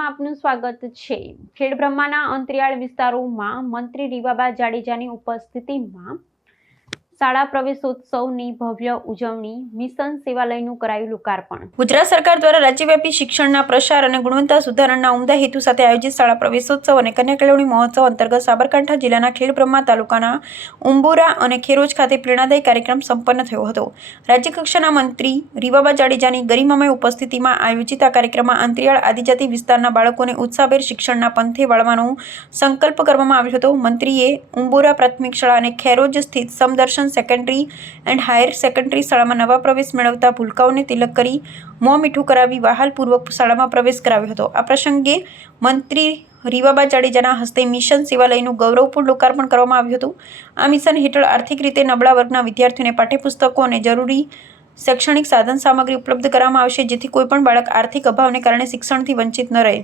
ન્યૂઝમાં આપનું સ્વાગત છે। ખેડબ્રહ્માના અંતરિયાળ વિસ્તારોમાં મંત્રી રીવાબા જાડેજાની ઉપસ્થિતિમાં શાળા પ્રવેશોત્સવની ભવ્ય ઉજવણી। મિશન સેવાલયનું કરાયું લોકાર્પણ। ગુજરાત સરકાર દ્વારા રાજ્યવ્યાપી શિક્ષણના પ્રસાર અને ગુણવત્તા સુધારણના ઉમદા હેતુ સાથે આયોજિત શાળા પ્રવેશોત્સવ અને કન્યા કેળવણી મહોત્સવ અંતર્ગત સાબરકાંઠા જિલ્લાના ખેડબ્રહ્મા તાલુકાના ઉંબુરા અને ખેરોજ ખાતે પ્રેરણાદાયી કાર્યક્રમ સંપન્ન થયો હતો। રાજ્યકક્ષાના મંત્રી રીવાબા જાડેજાની ગરિમામય ઉપસ્થિતિમાં આયોજિત આ કાર્યક્રમમાં અંતરિયાળ આદિજાતિ વિસ્તારના બાળકોને ઉત્સાહભેર શિક્ષણના પંથે વાળવાનો સંકલ્પ કરવામાં આવ્યો હતો। મંત્રીએ ઉંબુરા પ્રાથમિક શાળા અને ખેરોજ સ્થિત સમદર્શન સેકન્ડરી એન્ડ હાયર સેકન્ડરી શાળામાં નવા પ્રવેશ મેળવતા ભૂલકાઓને તિલક કરી મોં મીઠું કરાવી વહાલપૂર્વક શાળામાં પ્રવેશ કરાવ્યો હતો। આ પ્રસંગે મંત્રી રીવાબા જાડેજાના હસ્તે મિશન સેવાલયનું ગૌરવપૂર્ણ લોકાર્પણ કરવામાં આવ્યું હતું। આ મિશન હેઠળ આર્થિક રીતે નબળા વર્ગના વિદ્યાર્થીઓને પાઠ્યપુસ્તકો અને જરૂરી શૈક્ષણિક સાધન સામગ્રી ઉપલબ્ધ કરવામાં આવશે, જેથી કોઈપણ બાળક આર્થિક અભાવને કારણે શિક્ષણથી વંચિત ન રહે।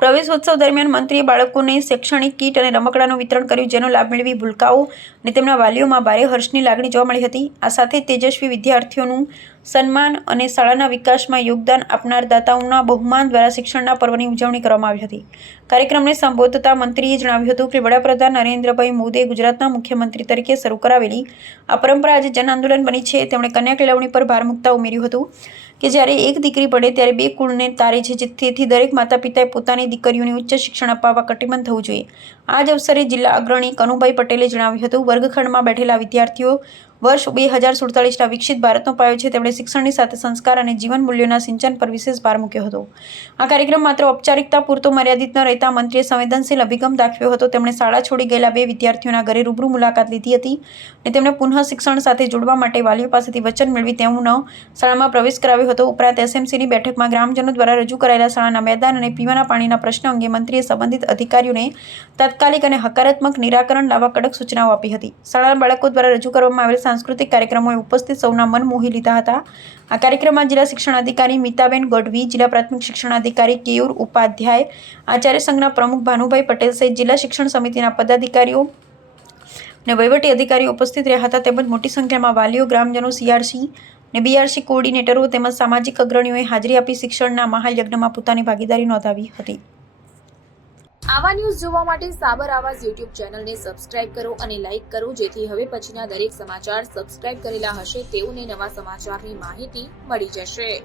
પ્રવેશોત્સવ દરમિયાન મંત્રીએ બાળકોને શૈક્ષણિક કીટ અને રમકડાનું વિતરણ કર્યું, જેનો લાભ મેળવી ભૂલકાઓ અને તેમના વાલીઓમાં ભારે હર્ષની લાગણી જોવા મળી હતી। આ સાથે તેજસ્વી વિદ્યાર્થીઓનું સન્માન અને શાળાના વિકાસમાં યોગદાન આપનાર દાતાઓના બહુમાન દ્વારા શિક્ષણના પર્વની ઉજવણી કરવામાં આવી હતી। કાર્યક્રમને સંબોધતા મંત્રીએ જણાવ્યું હતું કે વડાપ્રધાન નરેન્દ્રભાઈ મોદીએ ગુજરાતના મુખ્યમંત્રી તરીકે શરૂ કરાવેલી આ પરંપરા આજે જન આંદોલન બની છે। તેમણે કન્યા કેળવણી પર ભાર મૂકતા ઉમેર્યું હતું કે જ્યારે એક દીકરી પડે ત્યારે બે કુળને તારે છે, તેથી દરેક માતા પિતાએ પોતાની દીકરીઓને ઉચ્ચ શિક્ષણ અપાવવા કટિબદ્ધ થવું જોઈએ। આ જ અવસરે જિલ્લા અગ્રણી કનુભાઈ પટેલે જણાવ્યું હતું, વર્ગખંડમાં બેઠેલા વિદ્યાર્થીઓ વર્ષ 2047ના વિકસિત ભારતનો પાયો છે। તેમણે શિક્ષણની સાથે સંસ્કાર અને જીવન મૂલ્યોના સિંચન પર વિશેષ ભાર મૂક્યો હતો। આ કાર્યક્રમ માત્ર ઔપચારિકતા પૂરતો મર્યાદિત ન રહેતા મંત્રીએ સંવેદનશીલ અભિગમ દાખવ્યો હતો। તેમણે શાળા છોડી ગયેલા બે વિદ્યાર્થીઓના ઘરે રૂબરૂ મુલાકાત લીધી હતી અને તેમને પુનઃ શિક્ષણ સાથે જોડવા માટે વાલીઓ પાસેથી વચન મેળવી તેમનો શાળામાં પ્રવેશ કરાવ્યો હતો। ઉપરાંત એસએમસીની બેઠકમાં ગ્રામજનો દ્વારા રજૂ કરાયેલા શાળાના મેદાન અને પીવાના પાણીના પ્રશ્ન અંગે મંત્રીએ સંબંધિત અધિકારીઓને તાત્કાલિક અને હકારાત્મક નિરાકરણ લાવવા કડક સૂચનાઓ આપી હતી। શાળાના બાળકો દ્વારા રજૂ કરવામાં આવેલ સાંસ્કૃતિક કાર્યક્રમોએ ઉપસ્થિત સૌના મન મોહી લીધા હતા। આ કાર્યક્રમમાં જિલ્લા શિક્ષણાધિકારી મિતાબેન ગઢવી, જિલ્લા પ્રાથમિક શિક્ષણાધિકારી કેયુર ઉપાધ્યાય, આચાર્ય સંઘના પ્રમુખ ભાનુભાઈ પટેલ સહિત જિલ્લા શિક્ષણ સમિતિના પદાધિકારીઓ અને વહીવટી અધિકારીઓ ઉપસ્થિત રહ્યા હતા, તેમજ મોટી સંખ્યામાં વાલીઓ, ગ્રામજનો, સીઆરસી અને બીઆરસી કોઓર્ડિનેટરો તેમજ સામાજિક અગ્રણીઓએ હાજરી આપી શિક્ષણના મહાયજ્ઞમાં પોતાની ભાગીદારી નોંધાવી હતી। આવા ન્યૂઝ જોવા માટે સાબર આવાઝ યુટ્યુબ ચેનલને સબસ્ક્રાઇબ કરો અને લાઇક કરો, જેથી હવે પછીના દરેક સમાચાર સબસ્ક્રાઇબ કરેલા હશે તેઓને નવા સમાચારની માહિતી મળી જશે।